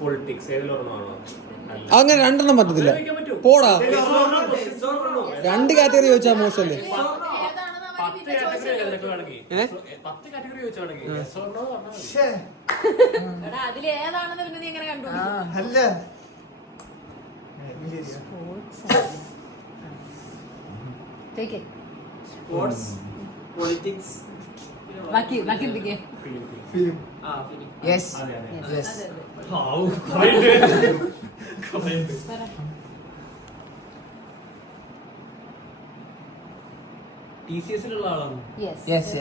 Politics ഏതിലൊരെണ്ണമാണോ? അങ്ങനെ രണ്ടെണ്ണം പറ്റത്തില്ല. പോടാ, 2 കാറ്റഗറി ചോദിച്ചാ മോശമല്ലേ? 10 കാറ്റഗറി ചോദിച്ചാണെങ്കിൽ അതിലേതാണെന്ന് പിന്നെ നീ എങ്ങനെ കണ്ടു? സ്പോർട്സ്, പൊളിറ്റിക്സ്, ബാക്കി ഫിലിം. Yes yes. TCSലുള്ള ആളാണ്. Yes yes.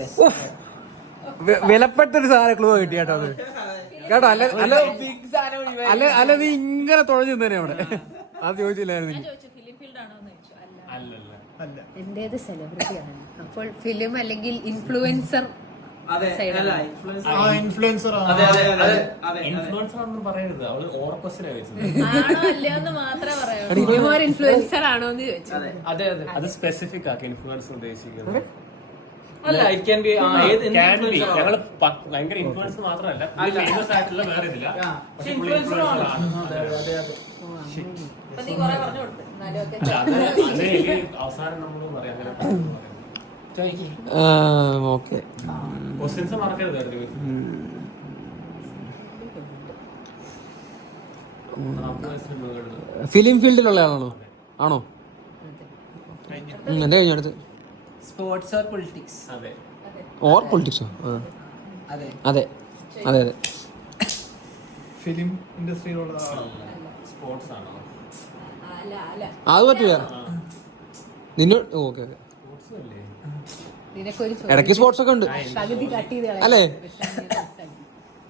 വിലപ്പെട്ടൊരു സാധനം ക്ലൂ കിട്ടി കേട്ടോ അത്. കേട്ടോ അല്ല അല്ല അല്ല അല്ല നീ ഇങ്ങനെ തുഴഞ്ഞു തന്നെ അവിടെ അത് ചോദിച്ചില്ലായിരുന്നു. എന്റേത് സെലിബ്രിറ്റി ആണ്. അപ്പോൾ ഫിലിം അല്ലെങ്കിൽ ഇൻഫ്ലുവൻസർ. ഇൻഫ്ലുവൻസർ ആണെന്ന് പറയരുത്. അവള് ഓർപ്പസിനാ വെച്ചത്. ആണോ അല്ലയോന്ന് മാത്രമേ പറയാവൂ. ഇൻഫ്ലുവൻസർ ആണോ എന്ന് ചോദിച്ചത്. അത് സ്പെസിഫിക് ആക്കി ഇൻഫ്ലുവൻസർ ഉദ്ദേശിക്കുന്നത്. അല്ല, it can be ഞങ്ങള് ഭയങ്കര ഇൻഫ്ലുവൻസർ മാത്രമല്ല, ഫേമസ് ആയിട്ടുള്ള വേറെ ഇതില്ല. നീ കുറെ പറഞ്ഞു കൊടുത്തു. അവസാനം നമ്മൾ പറയാം അങ്ങനെ. ഓക്കെ, ക്വസ്റ്റ്യൻസ് മറക്കരുത്. ഫിലിം ഫീൽഡിലുള്ള ആളാണോ? ആണോ? എന്റെ കഴിഞ്ഞടുത്ത് സ്പോർട്സ് ഓർ പൊളിറ്റിക്സ്? ഓർ പൊളിറ്റിക്സോ? അതെ അതെ അതെ അതെ. ഫിലിം ഇൻഡസ്ട്രിയിലുള്ള സ്പോർട്സ് ആണോ? അത് പറ്റില്ല നിന്നോട്. Okay okay. ഇടയ്ക്ക് സ്പോർട്സ് ഒക്കെ ഉണ്ട് അല്ലേ?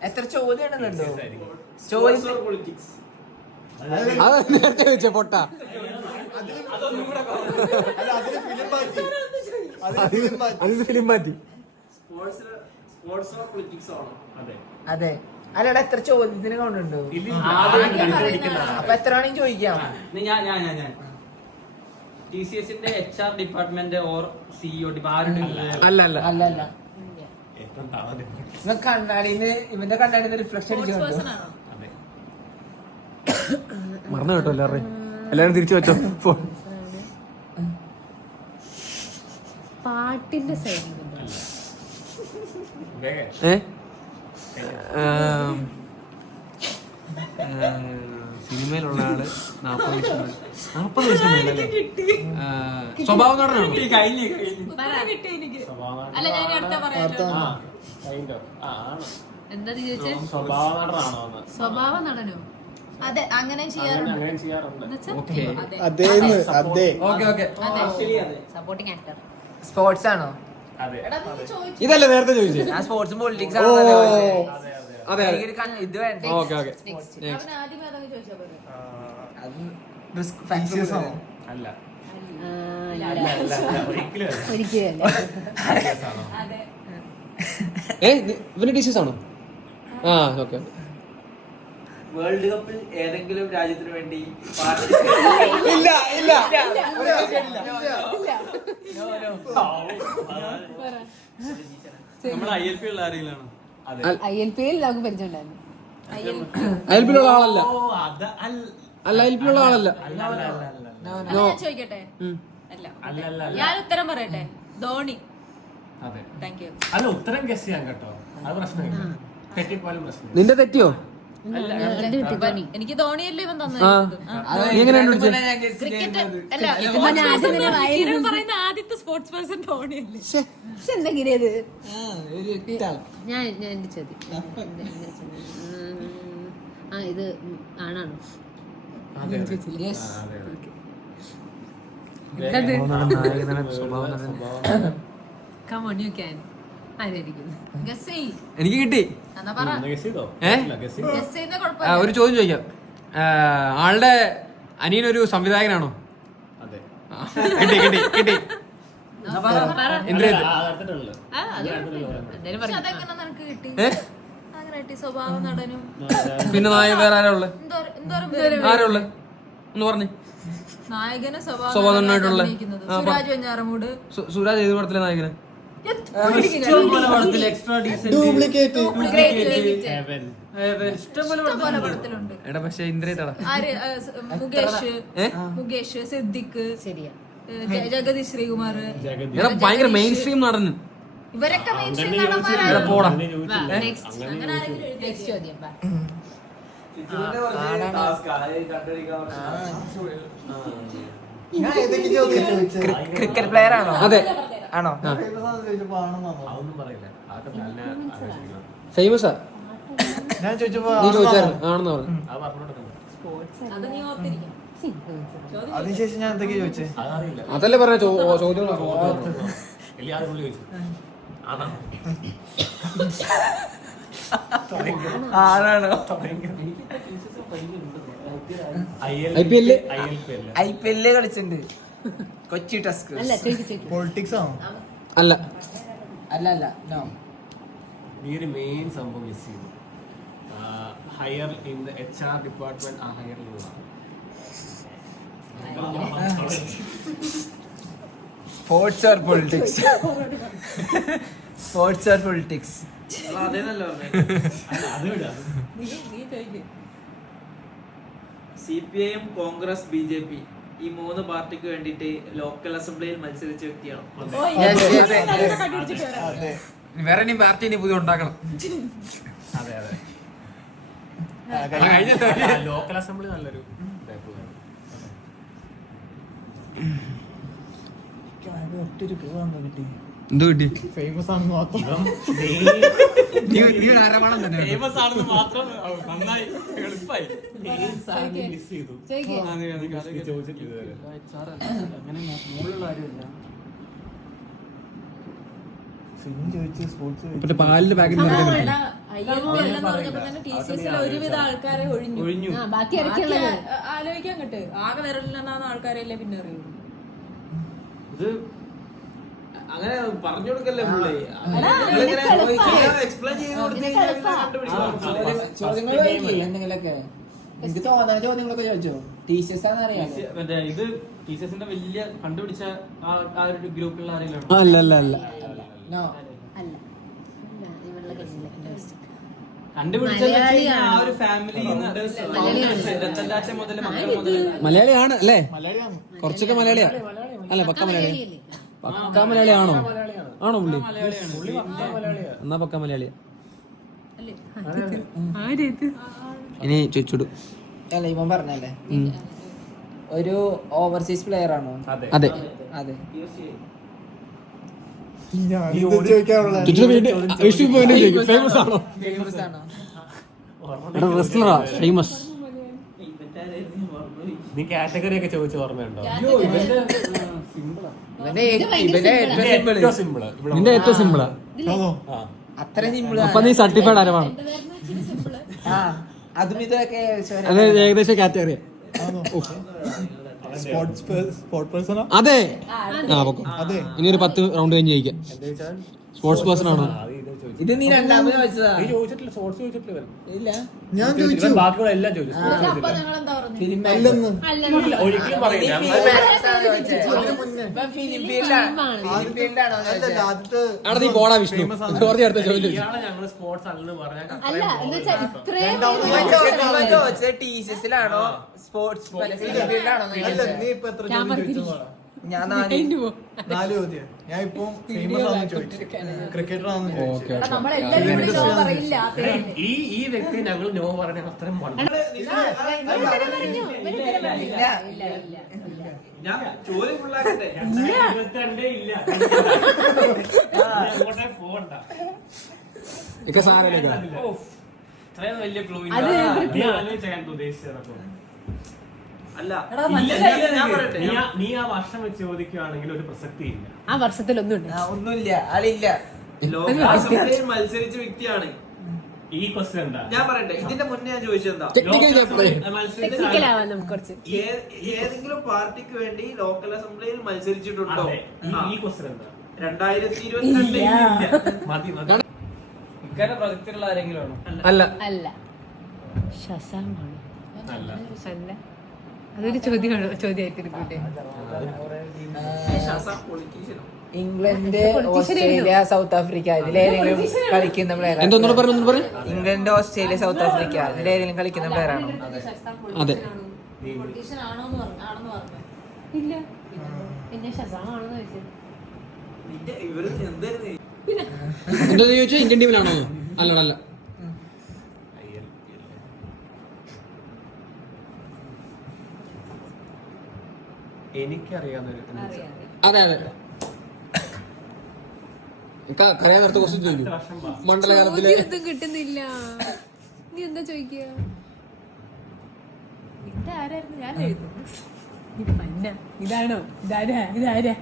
എത്ര ചോദ്യം ഉണ്ടെന്നുണ്ടോ? പൊളിറ്റിക്സ്. അത് നേരത്തെ വെച്ചേ പൊട്ട. അതിന് ഫിലിം മാറ്റി. സ്പോർട്സ് ഓർ പൊളിറ്റിക്സ് ആണോ? അതെ. അല്ലടാ, എത്ര ചോദ്യത്തിന് കൊണ്ടുണ്ടോ? അപ്പൊ എത്ര വേണമെങ്കിൽ ചോദിക്കാം. ഞാൻ TCSന്റെ HR department or CEO department? അല്ല അല്ല അല്ല അല്ല. കണ്ണാടിന്ന് ഇവന്റെ കണ്ണാടിന്ന് റിഫ്ലക്ഷൻ അടിച്ചുകൊണ്ടോ? മറന്നു കേട്ടോ എല്ലാവരും തിരിച്ചു വെച്ചോ ഫോൺ. പാട്ടിന്റെ സൈഡിൽ സിനിമയിലുള്ള ആള് 40 വയസ്സിന് മേലല്ലേ? സ്വഭാവ നടനാണോ? അല്ല, ഞാൻ അടുത്ത പറയാലോ. എന്താ ചോദിച്ചേ? സ്വഭാവ നടനോ? അതെ, അങ്ങനെ ചെയ്യാറുണ്ട്. Supporting actor. സ്പോർട്സ് ആണോ? ഇതല്ലേ നേരത്തെ ചോദിച്ചേ? ഞാൻ സ്പോർട്സും പൊളിറ്റിക്സ് അതെ ഇത് വേണ്ടേ? Okay okay. ആദ്യമേ അതങ്ങ് ചോദിച്ചാ പോലെ. അല്ല, ഒരിക്കലും ഇവന് ടീച്ചേഴ്സ് ആണോ? ആ ഓക്കെ. വേൾഡ് കപ്പിൽ ഏതെങ്കിലും രാജ്യത്തിന് വേണ്ടി ഇല്ല ഇല്ല. നമ്മൾ ILP ഉള്ള ആരെങ്കിലാണോ? ILPയിൽ നമുക്ക് പരിചയമുണ്ടായിരുന്നു. അയൽപ്പിലുള്ള ആളല്ല. അല്ല, അയൽപ്പിലുള്ള ആളല്ല. ഞാൻ ചോദിക്കട്ടെ? അല്ല, ഞാൻ ഉത്തരം പറയട്ടെ. ധോണി. അതെ. Thank you. അല്ല, ഉത്തരം ഗസ് ചെയ്യാൻ കേട്ടോ, അത് പ്രശ്നമില്ല. തെറ്റിപ്പോലും പ്രശ്നം. നിന്റെ തെറ്റിയോ? എനിക്ക് ധോണിയല്ലേ ഇവൻ തന്നത്. ക്രിക്കറ്റ് പറയുന്ന ആദ്യത്തെ സ്പോർട്സ് പേഴ്സൺ ധോണിയല്ലേ? എന്തെങ്കിലും ഞാൻ എന്റെ ചോദ്യം. ഇത് ആണാണോ? എനിക്ക് കിട്ടി. ഒരു ചോദ്യം ചോദിക്കാം. ആളുടെ അനിയനൊരു സംവിധായകനാണോ? കിട്ടി കിട്ടി കിട്ടി. പിന്നെ നായകൻ വേറെ ആരാ ഉള്ളത്? ആരാ ഉള്ളത് ഒന്ന് പറഞ്ഞേ. നായകന് സ്വഭാവമായിട്ടുള്ള സുരാജ് വെഞ്ഞാറമൂട്. സുരാജ് ഏത് പടത്തിലെ നായകന്? ഇഷ്ടംപോലെ പടത്തിൽ എക്സ്ട്രാ ഡ്യൂപ്ലിക്കേറ്റ് Heaven. ഇഷ്ടംപോലെ പടത്തിലുണ്ട്. എടാ പക്ഷെ ഇന്ദ്രിയതാ മുകേഷ് സിദ്ദിഖ് ശരിയാ. ജഗദീഷ് ശ്രീകുമാർ എടാ ഭയങ്കര മെയിൻ സ്ട്രീം നടന്നു. ഇവരൊക്കെ main stream അങ്ങനെ നടന്മാരാണ്. എടാ പോടാ. അങ്ങനെ ചോദിച്ചില്ല. Next. അങ്ങനെ ആരെങ്കിലും എഴുതി നെക്സ്റ്റ് ചോദ്യം വാ. ഞാൻ ഏതൊക്കെ ചോദിച്ചു ക്രിക്കറ്റ് പ്ലെയർ ആണോ? അതെ ആണോ? അതൊന്നും പറയില്ല. അതൊക്കെ നല്ല ആലോചിക്കണം. ഫേമസാ. ഞാൻ ചോദിച്ചപ്പോ നീ ചോദിച്ചായിരുന്നു ആണെന്ന് പറഞ്ഞു. അത് പറഞ്ഞോണ്ട് അത് നീ ഓർത്തിരിക്കണം. അതിനുശേഷം ഞാൻ എന്തൊക്കെയാ ചോദിച്ചേ? അതറിയില്ല. അതല്ലേ പറഞ്ഞ ചോദ്യം എല്ലാവരും പുള്ളി ചോദിച്ചു. ആണോ? ആണാണോ? IPL? IPL കളിച്ചിട്ടുണ്ട്. കൊച്ചി ടസ്കേഴ്സ്. അല്ല ചോദിക്കും പൊളിറ്റിക്സ് ആണോ? അല്ല അല്ല നോ. നീ ഒരു മെയിൻ സംഭവം മിസ് ചെയ്തു. Hire in the HR department ആ hire sports or politics? Sports or politics? അതേന്നല്ലോ അത് വിടാ. CPIM, കോൺഗ്രസ്, BJP ഈ 3 പാർട്ടിക്ക് വേണ്ടിയിട്ട് ലോക്കൽ അസംബ്ലിയിൽ മത്സരിച്ച വ്യക്തിയാണ്. അതെ. വേറെ ഇനി പാർട്ടി ഇനി പുതിയ ഉണ്ടാക്കണം. അതെ അതെ. കഴിഞ്ഞ ലോക്കൽ അസംബ്ലി നല്ലൊരു ഒറ്റൊരു കിട്ടി. എന്തോ കിട്ടി? ഫേമസ് ആണെന്ന് മാത്രം. നീ ആരവാണം തന്നെ. ഫേമസ് ആണെന്ന് മാത്രം നന്നായി എളുപ്പമായി. മിസ് ചെയ്തു. ചോദിച്ചിട്ടില്ല ഇതുവരെ. സിനിമ ചോദിച്ചു, സ്പോർട്സ് ചോദിച്ചു. മറ്റേ പാലിന്റെ പാക്കറ്റ് ഒരുവിധ ആൾക്കാരെ ഒഴിഞ്ഞു ബാക്കി ഇടയ്ക്കുള്ളത് ആലോചിക്കാൻ കിട്ടും. ആകെ വിരലിലെണ്ണാവുന്ന ആൾക്കാരെയല്ലേ പിന്നെ അറിയുള്ളൂ. ഇത് അങ്ങനെ പറഞ്ഞു കൊടുക്കല്ലേ പുള്ളി. എക്സ്പ്ലെയിൻ ചെയ്ത് ചോദ്യങ്ങൾ എന്തെങ്കിലുമൊക്കെ എനിക്ക് തോന്നുന്ന ചോദ്യങ്ങളൊക്കെ ചോദിച്ചോ? ടീച്ചേഴ്സ് ആണെന്നറിയാം. മറ്റേ ഇത് ടീച്ചേഴ്സിന്റെ വലിയ കണ്ടുപിടിച്ച ആ ഒരു ഗ്രൂപ്പിലുള്ള ആരെങ്കിലും അല്ല അല്ല അല്ല നോ. അല്ല ഇവരുടെ കണ്ടുപിടിച്ച ആ ഒരു ഫാമിലിന്ന് രത്തല്ലാറ്റ മുതൽ മക്കൾ മുതൽ മലയാളിയാണ് അല്ലേ? മലയാളിയാണ്. കുറച്ചൊക്കെ മലയാളിയാ. അല്ല പക്ക മലയാളി. പക്ക മലയാളി ആണോ? ആണോ പുള്ളി? എന്നാ പക്ക മലയാളിയാ. ഇനി ചോദിച്ചുടു. അല്ല ഇവൻ പറഞ്ഞല്ലേ ഒരു ഓവർസീസ് പ്ലെയർ ആണോ? അതെ. അതെ അതെ. ഞാൻ ഇത് ചോദിക്കാറുള്ള ഫേമസ് ആണോ? ഫേമസ് ആണോ? എടാ റെസ്ലറാ ഫേമസ്. നീ കാറ്റഗറി ഒക്കെ ചോദിച്ച ഓർമ്മയുണ്ടോ? ഇവന്റെ ഏറ്റവും സിമ്പിൾ. നിന്റെ ഏറ്റവും സിമ്പിളാ. അത്ര സിമ്പിൾ. അപ്പൊ നീ സർട്ടിഫൈഡ് ആരവാണ്? ആ അതും ഇതൊക്കെ അത് ഏകദേശം കാറ്റഗറിയാ. സ്പോർട്സ് പേഴ്സണോ? അതെ. ആ പൊക്കോ. അതെ. ഇനി ഒരു 10 റൗണ്ട് കഴിഞ്ഞ് ജയിക്കാം. സ്പോർട്സ് പേഴ്സൺ ആണോ? ഇത് നീ രണ്ടാമത് ചോദിച്ചതാ. നീ ചോദിച്ചിട്ടില്ല. സ്പോർട്സ് ചോദിച്ചിട്ടില്ല ഇവൻ. ഇല്ല ഞാൻ ചോദിച്ചു. ബാക്കിയുള്ള എല്ലാം ചോദിച്ചു. സ്പോർട്സ് അപ്പൊ ചോദിച്ചില്ല. ഞങ്ങൾ എന്താ പറഞ്ഞു? ഫിലിം അല്ലെന്ന്. ഇല്ല, ഒരിക്കലും പറയില്ല. അല്ലല്ല, ആദ്യത്തെ അവിടെ നീ പോടാ വിഷ്ണു. കുറച്ച് അടുത്ത ചോദ്യം. ഇയാളെ ഞങ്ങള് സ്പോർട്സ് അല്ലെന്ന് പറഞ്ഞാൽ അല്ല എന്ന് വെച്ചാൽ ഇത്രയും ചോദിച്ചത് ടീച്ചേഴ്സിലാണോ സ്പോർട്സ് ഫീൽഡിലാണോ? അല്ല, നീ ഇപ്പൊ എത്ര ചോദ്യം ചോദിച്ചു? ഞാൻ 4 ചോദ്യം. ഞാൻ ഇപ്പൊ ഫേമസ് ആണെന്ന് ചോദിച്ചു, ക്രിക്കറ്റർ ആണെന്ന് ചോദിച്ചു. നമ്മളെല്ലാരും കൂടി നോ പറയില്ല. ഈ വ്യക്തി ഞങ്ങൾ നോ പറഞ്ഞ അത്രയും ഞാൻ ചോദ്യം ഫുള്ളാക്കട്ടെ. 22 ഇല്ല. അങ്ങോട്ടേ പോകണ്ട. ഒക്കെ സാരമില്ല. ഇത്രയും വലിയ ക്ലൂ നീ ആലോചിച്ചാൽ ഉദ്ദേശിച്ചത്. അല്ല ഞാൻ പറയട്ടെ, നീ ആ വർഷം വെച്ച് ചോദിക്കുകയാണെങ്കിൽ ഒരു പ്രസക്തി ഇല്ല. ആ വർഷത്തിലൊന്നുണ്ട്. ഒന്നുമില്ല, ആളില്ല. ലോക അസംബ്ലിയിൽ മത്സരിച്ച വ്യക്തിയാണ്. ഈ ക്വസ്റ്റ്യൻ എന്താ? ഞാൻ പറയട്ടെ, ഇതിന്റെ മുന്നേ ഞാൻ ചോദിച്ചെന്താ, ടെക്നിക്കലാവാൻ നമുക്ക് കുറച്ച്. ഏതെങ്കിലും പാർട്ടിക്ക് വേണ്ടി ലോക്കൽ അസംബ്ലിയിൽ മത്സരിച്ചിട്ടുണ്ടോ? ഈ ക്വസ്റ്റ്യൻ എന്താ? 2022 മതി മതി. ഇക്കാരുടെ പ്രൊജക്റ്റുള്ള ആരെങ്കിലും ആണോ? അല്ല അല്ല ശശാങ്കാണ്. അല്ല. അല്ല അതൊരു ചോദ്യമായിട്ട് എടുക്കട്ടെ. ഇംഗ്ലണ്ട്, ഓസ്ട്രേലിയ, സൗത്ത് ആഫ്രിക്ക ഇതിലേതെങ്കിലും കളിക്കുന്ന പ്ലെയർ? എന്തോന്നു പറഞ്ഞു? ഇംഗ്ലണ്ട്, ഓസ്ട്രേലിയ, സൗത്ത് ആഫ്രിക്ക ഇതിലേതെങ്കിലും കളിക്കുന്ന പ്ലെയർ ആണോ? അതെ. ഇല്ല, പിന്നെ ഷസാമാണെന്ന് ചോദിച്ചത്. എന്താ ചോദിച്ചാൽ ഇന്ത്യൻ ടീമിലാണോ? അല്ല. എനിക്കറിയാവുന്നൊരു അതെ. കരയാൻ നേരത്തെ ക്വസ്റ്റ്യൻ ചോദിക്കും. മണ്ഡലകാലത്തിലെ ഒന്നും കിട്ടുന്നില്ല. നീ എന്താ ചോദിക്കുക? ഇതാരായിരുന്നു? ഞാൻ എഴുതും. ഇതാണോ? ഇതാരാ?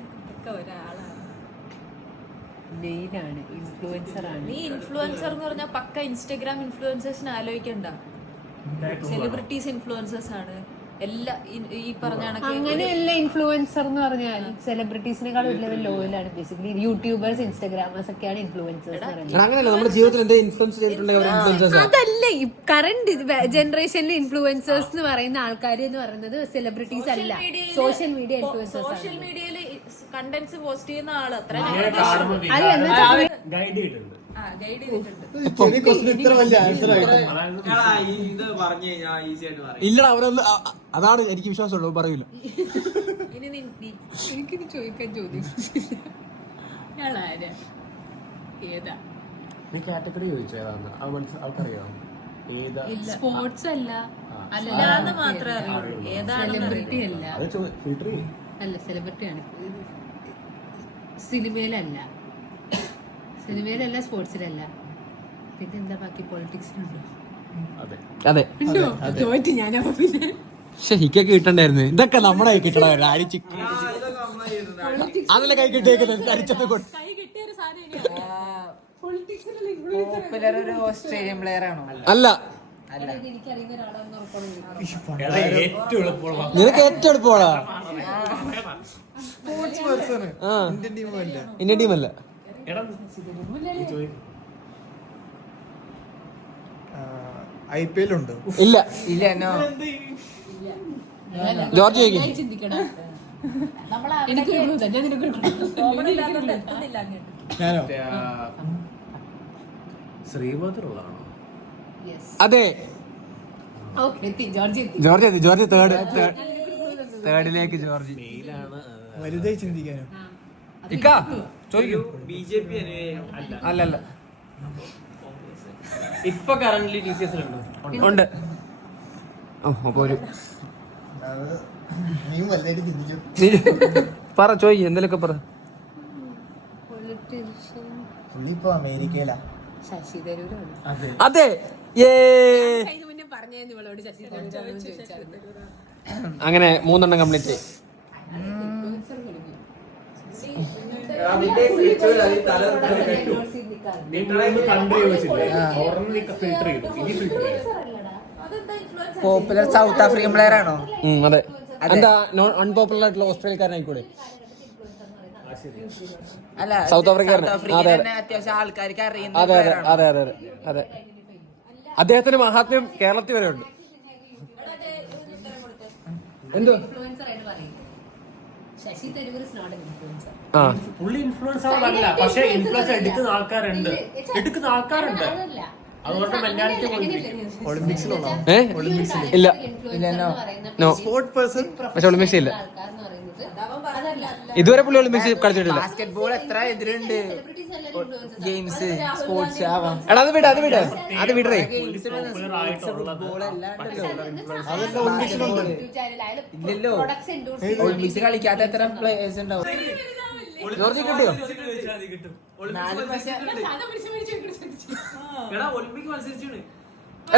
മെയിലാണ്, ഇൻഫ്ലുവൻസർ ആണ്. നീ ഇൻഫ്ലുവൻസർ എന്ന് പറഞ്ഞാൽ പക്ക ഇൻസ്റ്റഗ്രാം ഇൻഫ്ലുവൻസേഴ്സിനെ ആലോചിക്കണ്ട. സെലിബ്രിറ്റീസ് ഇൻഫ്ലുവൻസേഴ്സ് ആണ് എല്ലാ ഈ പറഞ്ഞ കണക്ക്. അങ്ങനെയല്ല, ഇൻഫ്ലുവൻസർ എന്ന് പറഞ്ഞാൽ സെലിബ്രിറ്റീസിനെക്കാൾ ഒരു ലെവൽ ലോയിലാണ്. ബേസിക്കലി യൂട്യൂബേഴ്സ്, ഇൻസ്റ്റാഗ്രാമേഴ്സ് ഒക്കെയാണ് ഇൻഫ്ലുവൻസേഴ്സ് എന്ന് പറയുന്നത്. അങ്ങനെയല്ല, നമ്മുടെ ജീവിതത്തിൽ എന്താ ഇൻഫ്ലുവൻസ് ചെയ്തിട്ടുണ്ടെങ്കിൽ അതല്ല ഈ കറന്റ് ജനറേഷനിൽ ഇൻഫ്ലുവൻസേഴ്സ് എന്ന് പറയുന്ന ആൾക്കാർ എന്ന് പറയുന്നത് സെലിബ്രിറ്റീസ് അല്ല, സോഷ്യൽ മീഡിയ ഇൻഫ്ലുവൻസേഴ്സ്. സോഷ്യൽ മീഡിയയിൽ കണ്ടന്റ്സ് പോസ്റ്റ് ചെയ്യുന്ന ആള് അത്ര ഗൈഡ് ചെയ്തിട്ടുണ്ട്. ഗൈഡ് ചെയ്തിട്ടുണ്ട്. ഇത്ര വലിയ ആൻസർ ആയിട്ട് ഇത് പറഞ്ഞു കഴിഞ്ഞാൽ ഈസി ആയിട്ട് പറയും. ഇല്ലടാ, അവരൊന്ന് അതാണ് എനിക്ക് വിശ്വാസമുള്ളൂ, പറയൂല. ഇനി എനിക്കിത് ചോദിക്കാൻ ചോദ്യം ഞാനാരാ ഏതാ? നീ കാറ്റഗറി ചോദിച്ചോ ഏതാന്ന്? അവൾക്കറിയാം ഏതാ? സ്പോർട്സ് അല്ല, അല്ലാന്ന് മാത്രമേ അറിയുള്ളൂ. ഏതാണ് സെലിബ്രിറ്റി അല്ല, ഫിൽട്ടർ അല്ല സെലിബ്രിറ്റി ആണ്. സിനിമയിലല്ല, സ്പോർട്സിലല്ല. പിന്നെ എന്താ ബാക്കി? പൊളിറ്റിക്സിലുണ്ടോ? അതെ. തോറ്റ് ഞാനപ്പോ പിന്നെ ഹിക്കൊക്കെ കിട്ടണ്ടായിരുന്നു. ഇതൊക്കെ നമ്മുടെ കൈ കിട്ടണമായിരുന്നു. അടിച്ച് അതല്ല കൈ കിട്ടിയേക്കുന്നത്. അടിച്ചപ്പോ കൈ കിട്ടിയ ഒരു സാധനം. പോപ്പുലർ ഒരു ഓസ്ട്രേലിയൻ പ്ലെയർ ആണോ? അല്ല. എനിക്കറിയുന്ന ഒരാളാണെന്ന് ഉറപ്പാണ്. ഏറ്റവും എളുപ്പമുള്ള നിനക്ക് ഏറ്റവും എളുപ്പമാണോ? സ്പോർട്സ് പേഴ്സൺ ഇന്ത്യൻ ടീമല്ല. ഇന്ത്യൻ ടീമല്ല. IPL ഉണ്ട്? ഇല്ല. നോ. ജോർജ് ചോദിക്കും. ചിന്തിക്കണം. എനിക്ക് ഞാൻ നിനക്ക് ഞാനോ? ശ്രീഭദ്രമുള്ളതാണോ? അതെ. ജോർജ് തേർഡിലേക്ക് ജോർജ്. വലുതായി ചിന്തിക്കാനോ? ചോദിക്കൂ. BJP അല്ല. ഇപ്പൊ കറന്റ് TCS ഉണ്ട്. അപ്പൊ ഒരു നീ വലുതായിട്ട് ചിന്തിച്ചു. പറ, ചോദിക്കും എന്തെങ്കിലുമൊക്കെ പറ. പുള്ളിപ്പോ അമേരിക്കയിലാ. ശശി തരൂരാണ്. അതെ. അതിന് മുന്നേ പറഞ്ഞായിരുന്നു ഇവളോട് ശശി തരൂരാണെന്ന് ചോദിച്ചായിരുന്നു. അങ്ങനെ 3 കംപ്ലീറ്റ് ആയി. പോപ്പുലർ സൗത്ത് ആഫ്രിക്കൻ പ്ലെയർ ആണോ? അതെ. എന്താ അൺപോപ്പുലർ ആയിട്ടുള്ള ഓസ്ട്രേലിയക്കാരനായിക്കൂടെ? അല്ല, സൗത്ത് ആഫ്രിക്കൻ. അത്യാവശ്യം ആൾക്കാർക്ക് അറിയുന്ന അതെ. അദ്ദേഹത്തിന് മഹാത്മ്യം കേരളത്തിൽ വരെ ഉണ്ട്. എന്തോ Shashi Tharoor is not an influencer. പുള്ളി ഇൻഫ്ലുവൻസർ അല്ല, പക്ഷെ ഇൻഫ്ലുവൻസ് എടുക്കുന്ന ആൾക്കാരുണ്ട്. അതുകൊണ്ട് മെന്റാലിറ്റി ഒളിമ്പിക്സിലുണ്ടോ? ഇല്ല. നോ. Sports person. പക്ഷെ ഒളിമ്പിക്സ് ഇല്ല. ഇതുവരെ പുള്ളി ഒളിമ്പിക്സ് കളിച്ചിട്ടില്ല. ബാസ്കറ്റ്ബോൾ എത്ര എതിരുണ്ട്? ഗെയിംസ്, സ്പോർട്സ് ആവാം. എടാ അത് വിടേ. ഇല്ലല്ലോ, ഒളിമ്പിക്സ് കളിക്കാത്ത എത്ര പ്ലേയേഴ്സ് ഉണ്ടാവും? ജോർജ് കിട്ടിയോ? ഒളിമ്പിക് മത്സരിച്ചു.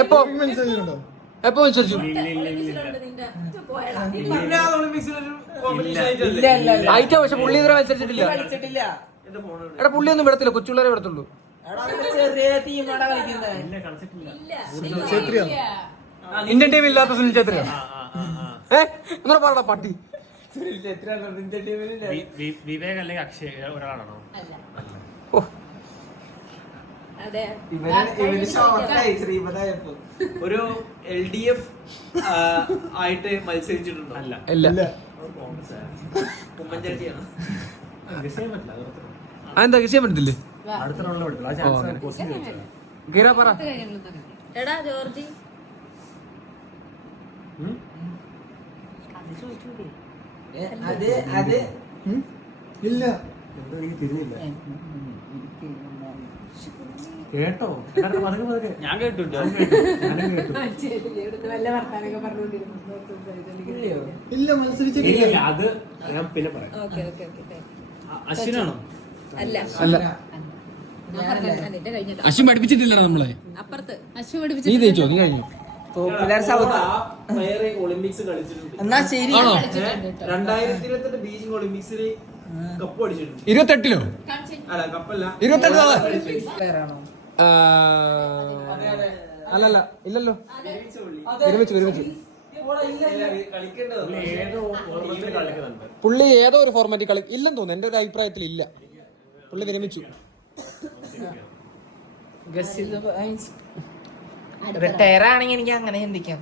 എപ്പോ മനസ്സിലുണ്ടോ? മത്സരിച്ചു? ആയിട്ടാ, പക്ഷെ പുള്ളി ഇതുവരെ മത്സരിച്ചിട്ടില്ല. കളിച്ചിട്ടില്ല. എടാ പുള്ളി ഒന്നും വിടത്തില്ല, കൊച്ചുള്ളവരെ വിടത്തുള്ളൂ. ചെറിയ ടീമാണ് കളിക്കുന്നത്. ഇന്ത്യൻ ടീം ഇല്ലാത്ത സുനിൽ ഛേത്രിയോ? എന്നാ പറടാ പട്ടി. വിവേക് അല്ലെങ്കിൽ അക്ഷയ് ഒരാളാണോ? അതെ. ഇവര് ഷോർട്ടായി ശ്രീപദായപ്പോ. ഒരു LDF ആയിട്ട് മത്സരിച്ചിട്ടുണ്ടോ? അല്ല. ഇല്ല. ഉമ്മൻചാണ്ടിയാണ്. ഗസ് ചെയ്യാൻ പറ്റില്ല, അത് അത്ര. അതെന്താ ചെയ്യാൻ പറ്റത്തില്ലേ? അടുത്ത റൗണ്ടിൽ പറ്റില്ല. ആ ചാൻസ് ക്വസ്റ്റ്യൻ ചോദിച്ചത്. ഗീര പറ. എടാ ജോർജി അത് ഇല്ല. എന്തോ എനിക്ക് തിരിഞ്ഞില്ല. കേട്ടോ? പതുക്കെ പതുക്കെ. ഞാൻ കേട്ടിട്ടുണ്ട്. ഞാനും കേട്ടു. ഇല്ല മത്സരിച്ചിട്ടില്ല. ഇല്ല, അത് ഞാൻ പിന്നെ പറയാം. ഓക്കെ അശ്വിനാണോ? അല്ല അല്ല. അതിന്റെ കഴിഞ്ഞിട്ട് അശ്വിൻ പഠിപ്പിച്ചിട്ടില്ല നമ്മളെ. അപ്പുറത്ത് അശ്വ നീ തേച്ചോ? നീ കഴിഞ്ഞു. Popular south. ഒളിമ്പിക്സ് കളിച്ചിട്ടുണ്ട്. എന്നാ ശരി. ആണോ? 2028 ബീജിംഗ് ഒളിമ്പിക്സിൽ കപ്പ് അടിച്ചിട്ടുണ്ട്. 28-ലോ? അല്ല കപ്പല്ല. 28 പ്ലെയർ ആണോ? അല്ലല്ല, ഇല്ലല്ലോ. ഒരുമിച്ച് കളിക്കേണ്ടത് ഏതോ ഓർമ്മത്തിൽ കളിക്കുന്നുണ്ട്. പുള്ളി ഏതോ ഒരു ഫോർമാറ്റിൽ കളി ഇല്ലെന്ന് തോന്നുന്നു. എന്റെ ഒരു അഭിപ്രായത്തിൽ ഇല്ല. പുള്ളി വിരമിച്ചു. റിട്ടയർ ആണെങ്കിൽ എനിക്ക് അങ്ങനെ ചിന്തിക്കാം.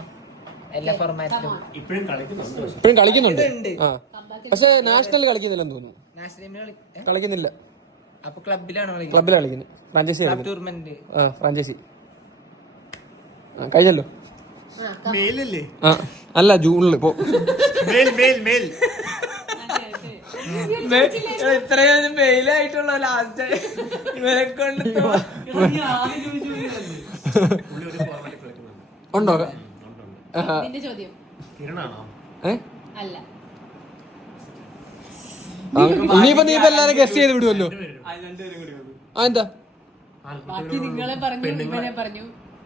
എല്ലാ ഫോർമാറ്റിലും ഇപ്പോഴും കളിക്കുന്നുണ്ട്. ഇപ്പോഴും കളിക്കുന്നുണ്ട്. ഉണ്ട്. ആ, പക്ഷെ നാഷണൽ കളിക്കുന്നില്ലെന്ന് തോന്നുന്നു. നാഷണൽ ടീമിൽ കളിക്കുന്നില്ല. അപ്പൊ ക്ലബിലാണോ കളിക്കുന്നത്? ക്ലബിലാണ് കളിക്കുന്നത്. ഫ്രാഞ്ചൈസി ക്ലബ് കളിക്കുന്നത്. ടൂർണമെന്റ്. ആ, ഫ്രാഞ്ചൈസി. കഴിഞ്ഞല്ലോ. മെയിലല്ലേ? ആ, അല്ല, ജൂണിൽ ഇപ്പോ. മെയിൽ ഇത്രയും മെയിലായിട്ടുള്ള ലാസ്റ്റ് ഇവരെ കൊണ്ട് പുള്ളി ഒരു ഫോർമാറ്റിൽ കളിക്കുന്നുണ്ട്. ഉണ്ടോ? നിന്റെ ചോദ്യം കിരണാണോ? അല്ല. ഇനിയിപ്പോ എല്ലാരും ഗസ്റ്റ് ചെയ്ത് വിടുമല്ലോ. ആ, എന്താ? ബാക്കി നിങ്ങളെ പറഞ്ഞു, ഇവനെ പറഞ്ഞു.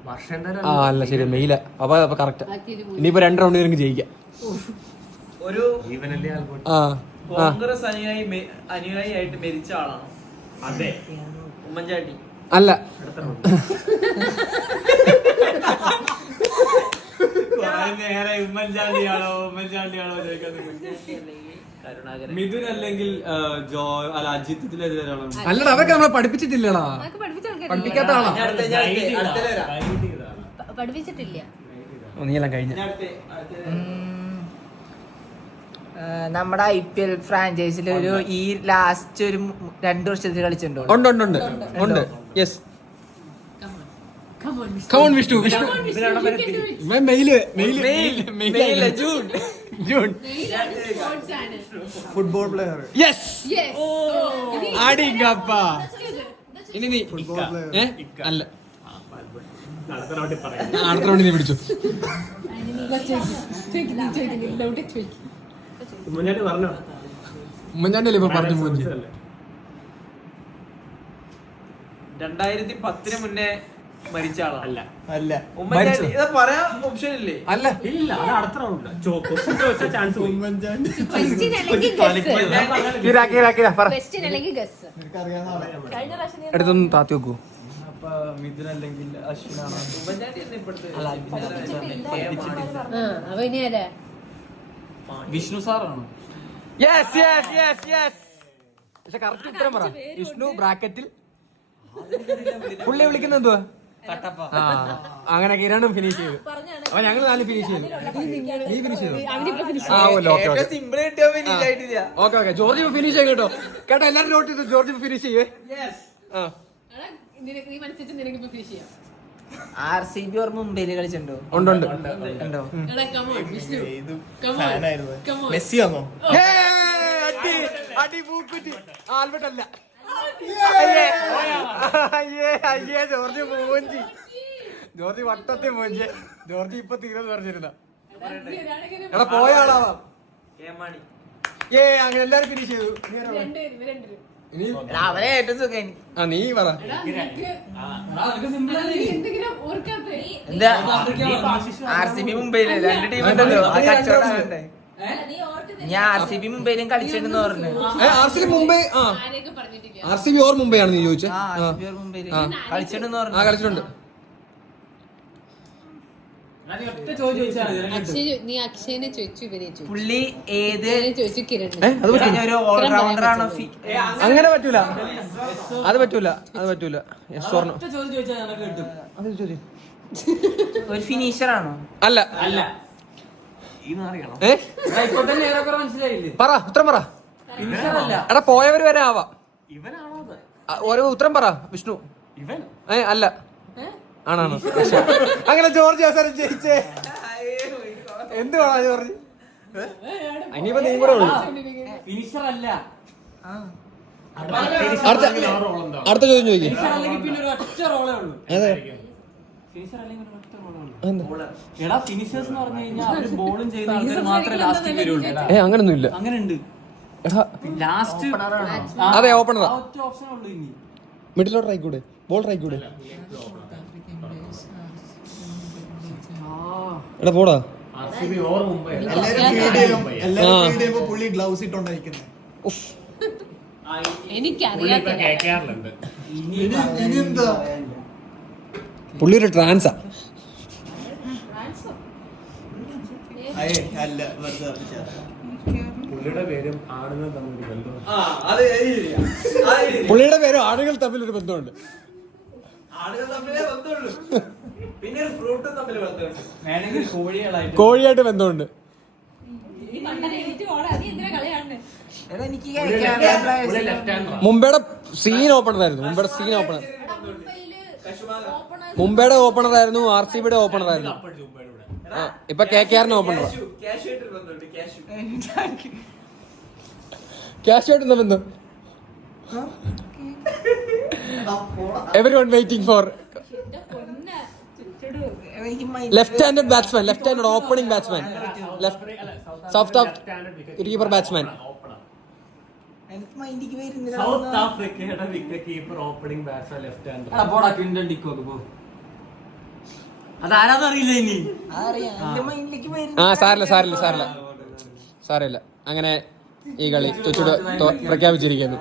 വർഷം തരം. ആ, അല്ല, ശരി, മെയില. അപ്പൊ കറക്റ്റ്. ബാക്കി ഒരു ഇനിയിപ്പോ 2 റൗണ്ട് നിങ്ങൾക്ക് ജയിക്കാം. ഒരു ഈവനല്ലേ ആൾക്കോട്ട്. ആ, കോൺഗ്രസ് അനുയായിയായിട്ട് മരിച്ച ആളാണോ? അതെ. ഉമ്മൻചാണ്ടി. അല്ല. അടുത്ത റൗണ്ട്. നേരെ ഉമ്മൻചാണ്ടിയാണോ ചോദിക്കാൻ കരുണാകരൻ. മിഥുൻ അല്ലെങ്കിൽ അജിത്തിലെതിരാണോ? അല്ലടാ, അതൊക്കെ നമ്മളെ പഠിപ്പിച്ചിട്ടില്ലടാ. അതൊക്കെ പഠിപ്പിച്ച ആൾക്കാരല്ലേ? പഠിപ്പിക്കാത്ത ആളാ. പഠിപ്പിച്ചിട്ടില്ല. നീയെല്ലാം കഴിഞ്ഞ. നമ്മുടെ IPL ഫ്രാഞ്ചൈസിൽ ഒരു ഈ ലാസ്റ്റ് ഒരു 2 വർഷത്തിൽ കളിച്ചിട്ടുണ്ടോ? ഉണ്ട്. Yes. Come on, Vishnu. June. Football player. Yes. അടിങ്കപ്പ. ഇനി നീ. Football player. അല്ല, അടുത്ത റൗണ്ടിൽ പറയാം. അടുത്ത റൗണ്ടിൽ നീ പിടിച്ചു. ഉമ്മൻചാണ്ടി പറഞ്ഞോ? ഉമ്മൻചാണ്ടി അല്ലേ ഇപ്പൊ പറഞ്ഞു പോയി. 2010 മുന്നേ മരിച്ച ആളാണ്. അല്ല. അല്ല. ഉമ്മൻചാണ്ടി ഇത് പറയാൻ ഓപ്ഷൻ ഇല്ലേ? അല്ല, ഇല്ല, അത് അടുത്ത റൗണ്ട്. ക്വസ്റ്റ്യൻ ചോദിച്ചാൽ ചാൻസ് പോയി. ഉമ്മൻചാണ്ടി. Question അല്ലെങ്കിൽ guess. Question അല്ലെങ്കിൽ guess. എനിക്കറിയാവുന്ന ആളെ. കഴിഞ്ഞ പ്രാവശ്യം നീ എടുത്തൊന്ന് താത്തി വെക്കൂ. അപ്പൊ മിഥുൻ അല്ലെങ്കിൽ അശ്വിനാണോ? ഉമ്മൻചാണ്ടി തന്നെ ഇപ്പോഴത്തെ അപ്പൊ ഇനി ആരാ? വിഷ്ണു സാറാണോ? യെസ്. പക്ഷെ കറക്റ്റ് ഉത്തരം പറ. വിഷ്ണു ബ്രാക്കറ്റിൽ. പുള്ളി വിളിക്കുന്ന എന്തുവാ? ആ, അങ്ങനെ കിരണും ഫിനിഷ് ചെയ്തു. അപ്പൊ ഞങ്ങൾ 4 ഫിനിഷ് ചെയ്തു. നീ ഫിനിഷ് ചെയ്തു. ഓക്കെ. സിമ്പിൾ കിട്ടിയോ? ഫിനിഷ് ആയിട്ടില്ല. ഓക്കെ. ജോർജ് ഫിനിഷ് ചെയ്യും കേട്ടോ. എല്ലാരും നോട്ട് ചെയ്തു. ജോർജ് ഫിനിഷ് ചെയ്യേ. ആ, നീ മനസ്സിച്ച് നിനക്ക് ഇപ്പൊ ഫിനിഷ് ചെയ്യാം. RCB ഓർ മുംബൈയിൽ കളിച്ചിട്ടുണ്ടോ? ഉണ്ട്. ഉണ്ടോ? എടാ, come on, വിഷ്ണു. ഇത് Come on. ഫാനായിരുന്നു. Come on. Messi ആണോ? അടി പൂക്കുറ്റി. ആൽബർട്ട് അല്ല. അയ്യേ ജോർജ് മൂഞ്ചി. ജോർജ് വട്ടത്തിൽ മൂഞ്ചി. ജോർജ് ഇപ്പൊ തീരെന്ന് പറഞ്ഞിരുന്ന. എടാ, പോയ ആളാവാം. കേമാണി. അങ്ങനെ എല്ലാരും ഫിനിഷ് ചെയ്തു. ഇനി അവരെ ഏറ്റവും സുഖം. ആ, നീ പറ. എന്തെങ്കിലും ഓർക്കാത്ത എന്താ RCB മുംബൈയില് 2 ടീം ഉണ്ടല്ലോ. ആ കച്ചവടം ആവണ്ടേ? ഞാൻ RCB മുംബൈയിലും കളിച്ചിട്ടുണ്ടെന്ന് പറഞ്ഞു. RCB മുംബൈ. ആ, ആരെയൊക്കെ പറഞ്ഞിട്ടില്ല. RCB ഓർ മുംബൈ ആണ് നീ ചോദിച്ചത്? RCB ഓർ മുംബൈയില് കളിച്ചിട്ടുണ്ടെന്ന് ആ, പറഞ്ഞു. കളിച്ചിട്ടുണ്ട്. ഒറ്റ ചോദ്യം ചോദിച്ചാൽ നീ അക്ഷയനെ ചോദിച്ചു, ഇവനെ ചോദിച്ചു, പുള്ളി ഏത് ഇവനെ ചോദിച്ചു, കിരൺ അത് പറ്റൂല, ഒരു ഓൾറൗണ്ടർ ആണോ അങ്ങനെ പറ്റൂല, അത് പറ്റൂല, അത് പറ്റൂല. Yes or no? ഒറ്റ ചോദ്യം ചോദിച്ചാൽ ഞങ്ങൾക്ക് കിട്ടും. അത് ചോദ്യം ഒരു ഫിനിഷർ ആണോ? അല്ല. അല്ല ഈ നാറിയാണോ? ഇപ്പൊ തന്നെ ഏറെക്കുറെ മനസ്സിലായില്ലേ? പറ, ഉത്തരം പറ. ഫിനിഷർ അല്ല. എടാ പോയവര് വരെ ആവാം. ഇവനാണോ അത്? ഓരോ ഉത്തരം പറ വിഷ്ണു. ഇവൻ അല്ല, ആണാണ്. അങ്ങനെ ജോർജ് അവസാനം ജയിച്ചേ. എന്തുവാണോ ജോർജ്? ഇനിയിപ്പോ നീ കൂടെ ഉള്ളു. ഫിനിഷർ അല്ല. അടുത്ത ചോദ്യം ചോദിക്കും. ഫിനിഷർ അല്ലെങ്കിൽ പിന്നെ ഒരു ഒറ്റ റോളേ ഉള്ളൂ. അതെ, ഫിനിഷർ അല്ലെങ്കിൽ ഒരു ഒറ്റ റോളേ ഉള്ളൂ. എടാ ഫിനിഷേഴ്സ് എന്ന് പറഞ്ഞു കഴിഞ്ഞാൽ അവര് ബോളും ചെയ്യുന്ന ആൾക്കാർ മാത്രമേ ലാസ്റ്റ് വരുള്ളൂ. അങ്ങനൊന്നും ഇല്ല. അങ്ങനെ ഉണ്ട്. എടാ ലാസ്റ്റ് അതെ, ഓപ്പണറാ. ഒറ്റ ഓപ്ഷൻ ഉള്ളൂ ഇനി. മിഡിലോട്ട് ആയിക്കൂടെ, ബോൾ ആയിക്കൂടെ? എടാ പോടാ. RCB ഓവർ മുംബൈ അല്ല. എല്ലാരും ഫീഡ് ചെയ്യുമ്പോ പുള്ളി ഗ്ലൗസ് ഇട്ടോണ്ടായിരിക്കുന്നത്. എനിക്കറിയാത്ത കേൾക്കാറുണ്ട്. ഇനി എന്താ പുള്ളി ഒരു ട്രാൻസാ. അല്ല വെറുതെ പറഞ്ഞതാ. പുള്ളിയുടെ പേരും ആടുകൾ തമ്മിൽ ബന്ധം. പുള്ളിയുടെ പേരും ആളുകൾ തമ്മിൽ ഒരു ബന്ധമുണ്ട്. പിന്നെ ഒരു ഫ്രൂട്ടും തമ്മിൽ ബന്ധമുണ്ട്. വേണമെങ്കിൽ കോഴികളായിട്ട് കോഴിയായിട്ട് ബന്ധമുണ്ട്. എടാ എനിക്ക് പുള്ളി ലെഫ്റ്റ് ഹാൻഡർ. മുംബൈയുടെ സീൻ ഓപ്പണർ ആയിരുന്നു. മുംബൈയുടെ സീൻ ഓപ്പണർ. മുംബൈയുടെ ഓപ്പണർ ആയിരുന്നു, RCBയുടെ ഓപ്പണർ ആയിരുന്നു. ഇപ്പൊ KKR ഓപ്പണർ. ക്യാഷ് ആയിട്ട് എന്താ ബന്ധം? Everyone waiting for left-handed batsman, left-handed opening batsman, left South keeper batsman. South ആഫ്രിക്കയുടെ wicket keeper opening batsman left hander. എടാ പോടാ ക്വിന്റൻ ഡിക്കോക്ക് പോ. അതാരാന്ന് അറിയില്ല ഇനി. സാരില്ല. അങ്ങനെ ഈ കളി പ്രഖ്യാപിച്ചിരിക്കുന്നു.